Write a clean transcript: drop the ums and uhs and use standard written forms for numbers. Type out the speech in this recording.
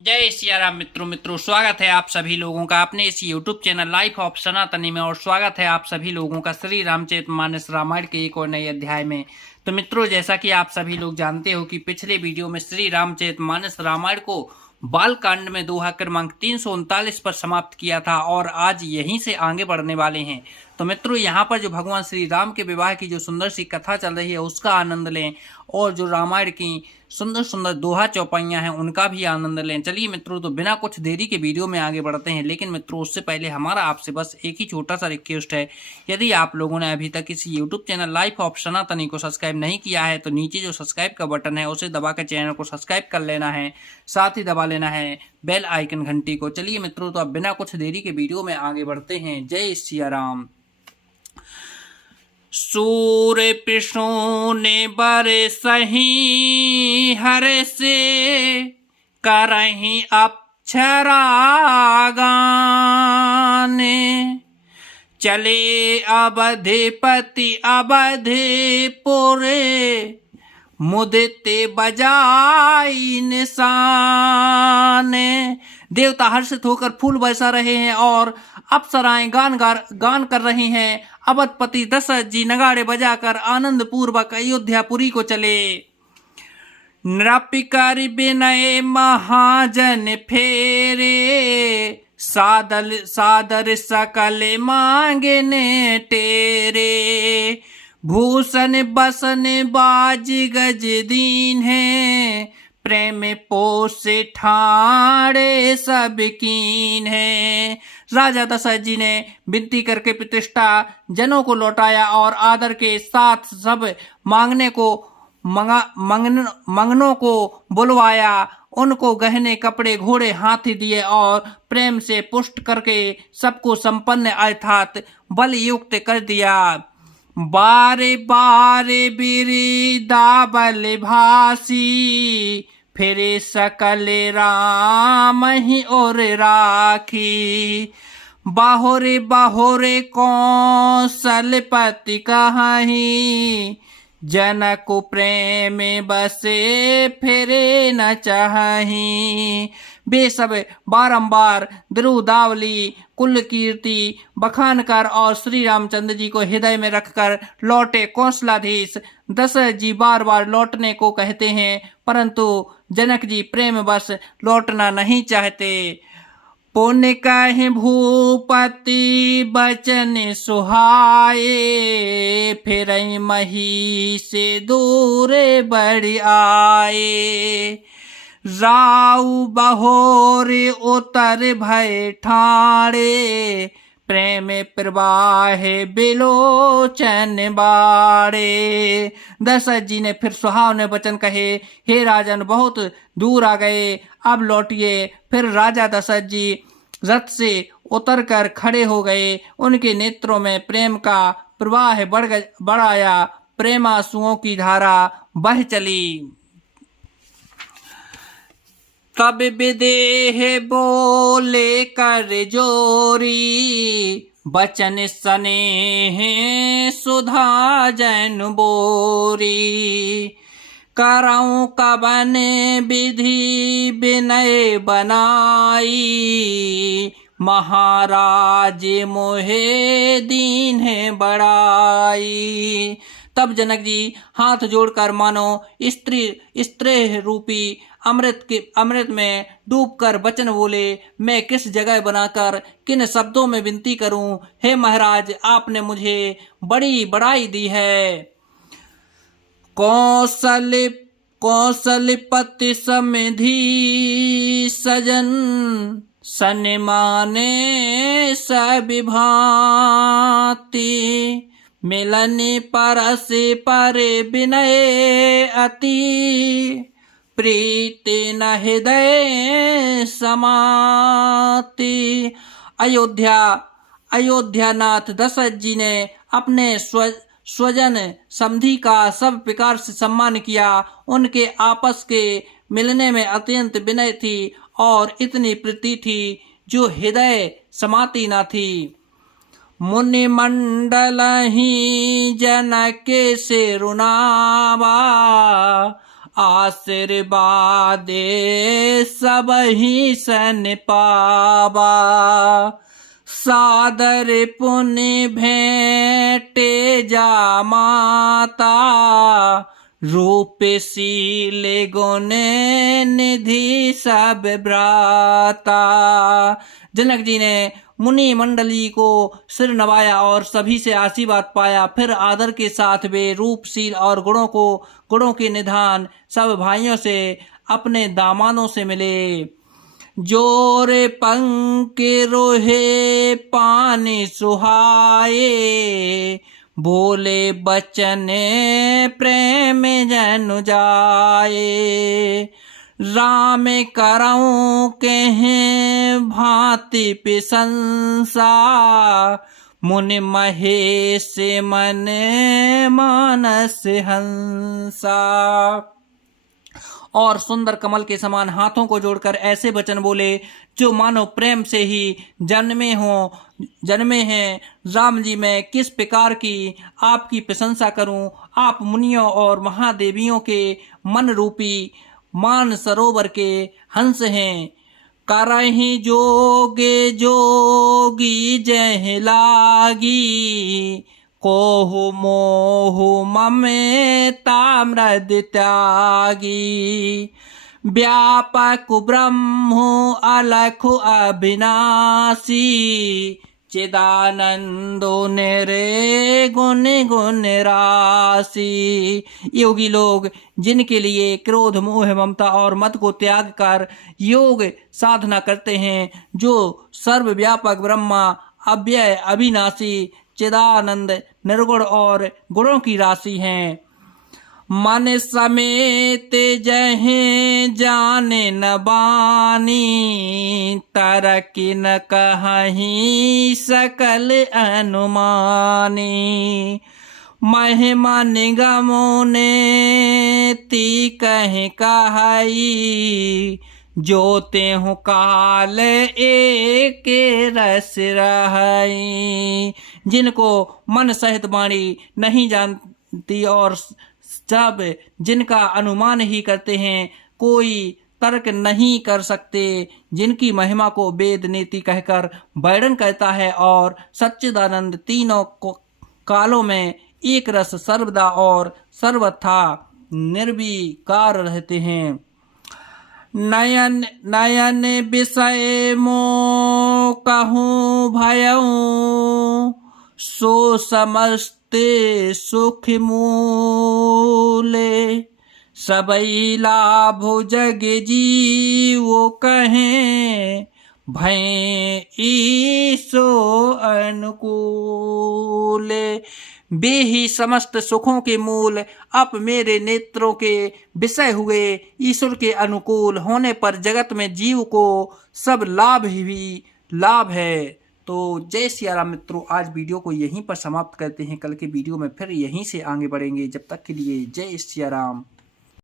जय सिया राम मित्रों स्वागत है आप सभी लोगों का अपने इस YouTube चैनल लाइफ ऑफ सनातनी में। और स्वागत है आप सभी लोगों का श्री रामचरितमानस रामायण के एक और नए अध्याय में। तो मित्रों, जैसा कि आप सभी लोग जानते हो कि पिछले वीडियो में श्री रामचरितमानस रामायण को बाल कांड में दोहा क्रमांक 339 पर समाप्त किया था और आज यहीं से आगे बढ़ने वाले हैं। तो मित्रों, यहाँ पर जो भगवान श्री राम के विवाह की जो सुंदर सी कथा चल रही है उसका आनंद लें और जो रामायण की सुंदर सुंदर दोहा चौपाइयाँ हैं उनका भी आनंद लें। चलिए मित्रों, तो बिना कुछ देरी के वीडियो में आगे बढ़ते हैं। लेकिन मित्रों, उससे पहले हमारा आपसे बस एक ही छोटा सा रिक्वेस्ट है। यदि आप लोगों ने अभी तक इस यूट्यूब चैनल लाइफ ऑफ सनातनी को सब्सक्राइब नहीं किया है तो नीचे जो सब्सक्राइब का बटन है उसे दबाकर चैनल को सब्सक्राइब कर लेना है, साथ ही दबा लेना है बेल आइकन घंटी को। चलिए मित्रों, तो अब बिना कुछ देरी के वीडियो में आगे बढ़ते हैं। जय सिया राम। सूर्य विष्णु ने बरसहि हर से करहि अप्सरा गाने। चले अवधिपति अवधिपुरे मुदिते बजाई निशाने। देवता हर्षित होकर फूल बरसा रहे हैं और अप्सराएं गान कर रही हैं। अवधपति दशरथ जी नगाड़े बजाकर आनंद पूर्वक अयोध्यापुरी को चले। नृपिकर विनय महाजन फेरे सादर सकल मांगे ने टेरे। भूषण बसन बाज गज दीन है प्रेम पोसे ठाड़े सब कीन है। राजा दशरथ जी ने विनती करके प्रतिष्ठा जनों को लौटाया और आदर के साथ सब मंगनों को बुलवाया। उनको गहने कपड़े घोड़े हाथी दिए और प्रेम से पुष्ट करके सबको संपन्न अर्थात बल युक्त कर दिया। बारे बारे बिरिदा बल भासी फिरे सकल राम ही और राखी। बाहोरे बाहोरे कौशलपति कहाही जनक प्रेम बसे फिरे न चाही। वे सब बारंबार द्रुदावली कुल कीर्ति बखान कर और श्री रामचंद्र जी को हृदय में रखकर लौटे। कौशलाधीश दशरथ जी बार बार लौटने को कहते हैं परंतु जनक जी प्रेम बस लौटना नहीं चाहते। पुण्य कहे भूपति बचन सुहाए फिर मही से दूर बढ़ आए। राउ बहोरे उतर भय ठाड़े प्रेम प्रवाह बिलोचन बाड़े। दशरथ जी ने फिर सुहावने वचन कहे, हे राजन बहुत दूर आ गए, अब लौटिए। फिर राजा दशरथ जी रथ से उतरकर खड़े हो गए। उनके नेत्रों में प्रेम का प्रवाह बढ़ आया। प्रेमांसुओं की धारा बह चली। तब विदेह बोले कर जोरी बचन स्नेह सुधा जन बोरी। करऊं कवन विधि विनय बनाई महाराज मोहे दीन है बड़ाई। तब जनक जी हाथ जोड़कर मानो स्त्री रूपी अमृत में डूबकर वचन बोले, मैं किस जगह बनाकर किन शब्दों में विनती करूं। हे महाराज, आपने मुझे बड़ी बड़ाई दी है। कौशलपति समधि सजन सन्माने सविभाति। मिलन परस पर विनय अति प्रीति न हृदय समाति। अयोध्यानाथ दशरथ जी ने अपने स्वजन समधि का सब प्रकार से सम्मान किया। उनके आपस के मिलने में अत्यंत विनय थी और इतनी प्रीति थी जो हृदय समाती न थी। मुनि मंडल ही जनक से रुनावा आशीर्वाद सब ही सन पावा। सादर पुण्य भेंटे जा माता, रूपशील गुण निधि सब भ्राता। जनक जी ने मुनि मंडली को सिर नवाया और सभी से आशीर्वाद पाया। फिर आदर के साथ वे रूपशील और गुणों के निधान सब भाइयों से अपने दामानों से मिले। जोर पंख रोहे पानी सुहाए, बोले बचन प्रेम जनु जाए। राम करऊं कहें भांति प्रशंसा, मुनि महेश मन मानस हंसा। और सुंदर कमल के समान हाथों को जोड़कर ऐसे वचन बोले जो मानो प्रेम से ही जन्मे हैं। राम जी, मैं किस प्रकार की आपकी प्रशंसा करूं। आप मुनियों और महादेवियों के मन रूपी मान सरोवर के हंस हैं। करहि जोगे जोगी जह लागी, कोहु मोहु ममता मृद त्यागी। व्यापक ब्रह्म अलख अविनाशी, चिदानंदो निरे गुण गुण राशि। योगी लोग जिनके लिए क्रोध मोह ममता और मत को त्याग कर योग साधना करते हैं, जो सर्वव्यापक ब्रह्मा अव्यय अविनाशी चिदानंद निर्गुण और गुणों की राशि हैं। मन समेत जहे जाने न बानी, तरकी न कहीं सकल अनुमानी। महिमा निगमों ने ती कहीं कहाई, जोते हूँ काल एक रस रहाई। जिनको मन सहित वाणी नहीं जानती और सब जिनका अनुमान ही करते हैं, कोई तर्क नहीं कर सकते। जिनकी महिमा को वेद नीति कहकर वर्णन करता है और सच्चिदानंद तीनों कालों में एक रस सर्वदा और सर्वथा निर्विकार रहते हैं। नयन नयन विषय मो कहूँ भयऊँ, सो समस्ते सुख मूले। सबई लाभ जग जीवो कहें, भय ईसो अनुकूल। वे ही समस्त सुखों के मूल, अब मेरे नेत्रों के विषय हुए। ईश्वर के अनुकूल होने पर जगत में जीव को सब लाभ ही लाभ है। तो जय सिया राम मित्रों, आज वीडियो को यहीं पर समाप्त करते हैं। कल के वीडियो में फिर यहीं से आगे बढ़ेंगे। जब तक के लिए जय सिया राम।